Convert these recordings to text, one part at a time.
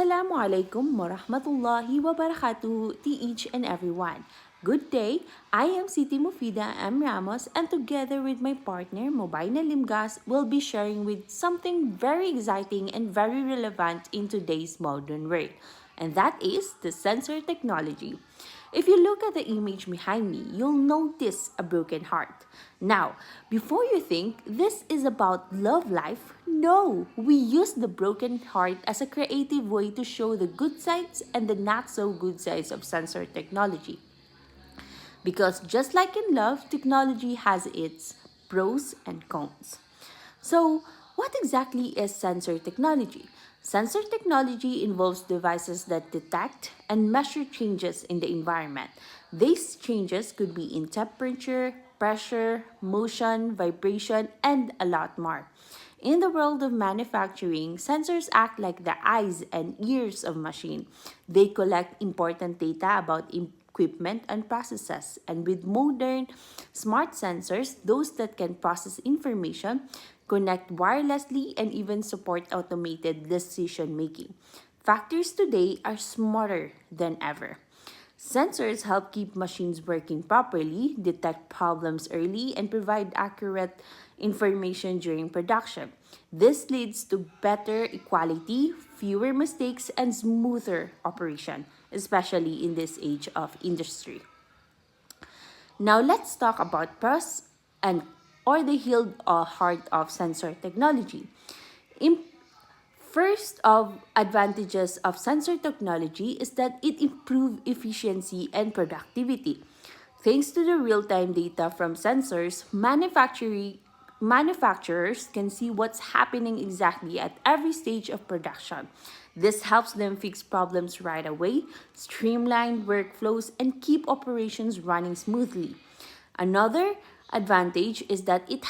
Assalamualaikum warahmatullahi wabarakatuh to each and everyone. Good day, I am Siti Mufida M. Ramos and together with my partner Mobaina Limgas will be sharing with something very exciting and very relevant in today's modern world, and that is the sensor technology. If you look at the image behind me, you'll notice a broken heart. Now, before you think this is about love life, no, we use the broken heart as a creative way to show the good sides and the not so good sides of sensor technology. Because just like in love, technology has its pros and cons. So, what exactly is sensor technology? Sensor technology involves devices that detect and measure changes in the environment. These changes could be in temperature, pressure, motion, vibration, and a lot more. In the world of manufacturing, sensors act like the eyes and ears of machine. They collect important data about equipment and processes. And with modern smart sensors, those that can process information, connect wirelessly, and even support automated decision making. Factories today are smarter than ever. Sensors help keep machines working properly, detect problems early, and provide accurate information during production. This leads to better quality, fewer mistakes, and smoother operation, especially in this age of industry. Now let's talk about pros and or the healed heart of sensor technology. In First of advantages of sensor technology is that it improves efficiency and productivity. Thanks to the real-time data from sensors, manufacturers can see what's happening exactly at every stage of production. This helps them fix problems right away, streamline workflows, and keep operations running smoothly. Another advantage is that it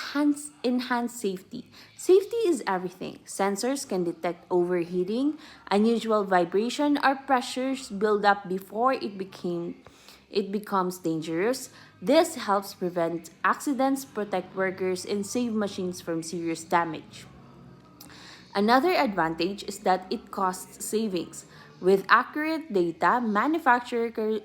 enhances safety. Safety is everything. Sensors can detect overheating, unusual vibration, or pressures build up before it becomes dangerous. This helps prevent accidents, protect workers, and save machines from serious damage. Another advantage is that it costs savings. With accurate data, manufacturers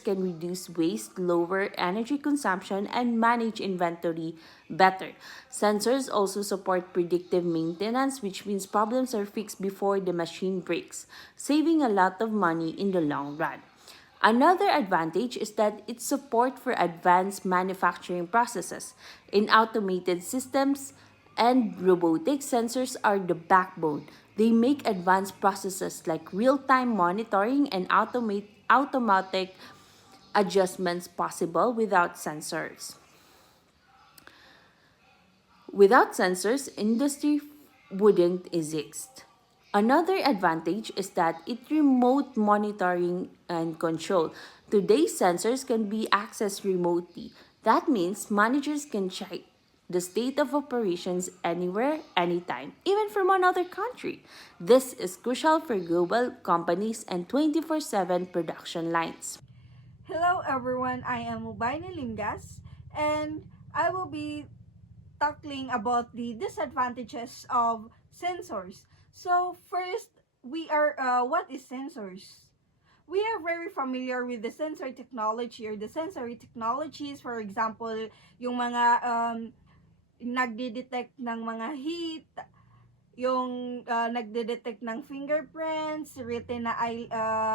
can reduce waste, lower energy consumption, and manage inventory better. Sensors also support predictive maintenance, which means problems are fixed before the machine breaks, saving a lot of money in the long run. Another advantage is that its support for advanced manufacturing processes. In automated systems and robotics, sensors are the backbone. They make advanced processes like real-time monitoring and automatic adjustments possible without sensors. Without sensors, industry wouldn't exist. Another advantage is that it remote monitoring and control. Today's sensors can be accessed remotely. That means managers can check the state of operations anywhere, anytime, even from another country. This is crucial for global companies and 24/7 production lines. Hello everyone, I am Mubayna Lingas and I will be tackling about the disadvantages of sensors. So first, what is sensors? We are very familiar with the sensor technology or the sensory technologies. For example, yung mga nagde-detect ng mga heat, yung nagde-detect ng fingerprints, written na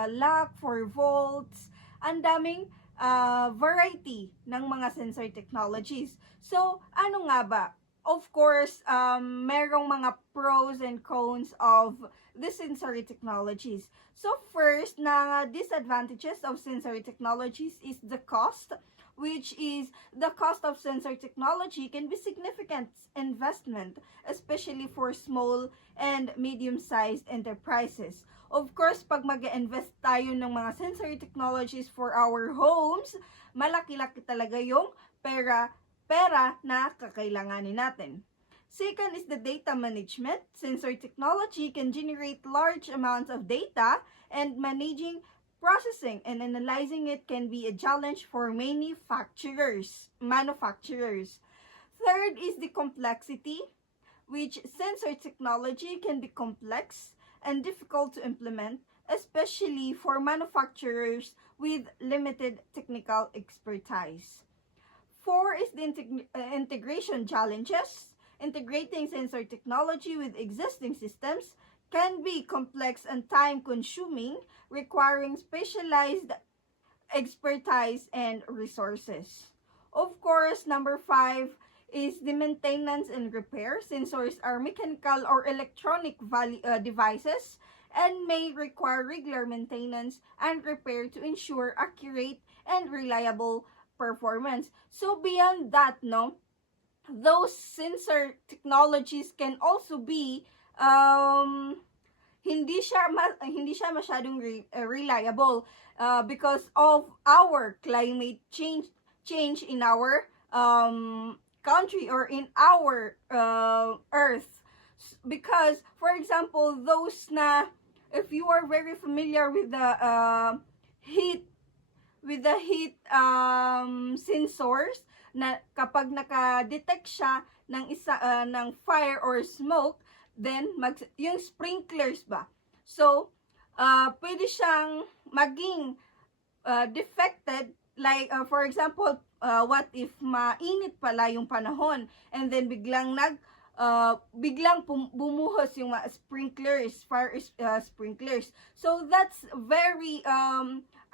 lock for volts, ang daming variety ng mga sensor technologies. So, ano nga ba? Of course, merong mga pros and cons of the sensory technologies. So, first, na disadvantages of sensory technologies is the cost, which is the cost of sensor technology can be significant investment, especially for small and medium-sized enterprises. Of course, pag mag-invest tayo ng mga sensory technologies for our homes, malaki-laki talaga yung pera na kakailanganin natin. Second is the data management. Sensor technology can generate large amounts of data, and managing, processing, and analyzing it can be a challenge for manufacturers. Third is the complexity, which sensor technology can be complex and difficult to implement, especially for manufacturers with limited technical expertise. 4 is the integration challenges. Integrating sensor technology with existing systems can be complex and time-consuming, requiring specialized expertise and resources. Of course, number 5 is the maintenance and repair. Sensors are mechanical or electronic devices and may require regular maintenance and repair to ensure accurate and reliable performance. So beyond that, no, those sensor technologies can also be hindi siya masyadong reliable because of our climate change in our country or in our earth. Because for example, those na, if you are very familiar with the heat sensors, na kapag naka-detect siya ng ng fire or smoke, then yung sprinklers ba, so pwede siyang maging defected, like for example, what if mainit pala yung panahon and then biglang bumuhos yung mga sprinklers, fire sprinklers. So that's very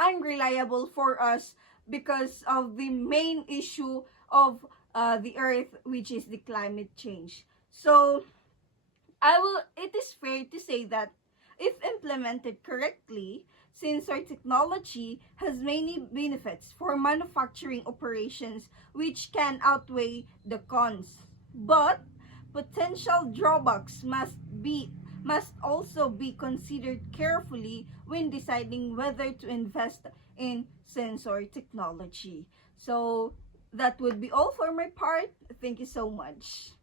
unreliable for us because of the main issue of the earth, which is the climate change. So it is fair to say that if implemented correctly, sensor technology has many benefits for manufacturing operations which can outweigh the cons. But potential drawbacks must also be considered carefully when deciding whether to invest in sensor technology. So that would be all for my part. Thank you so much.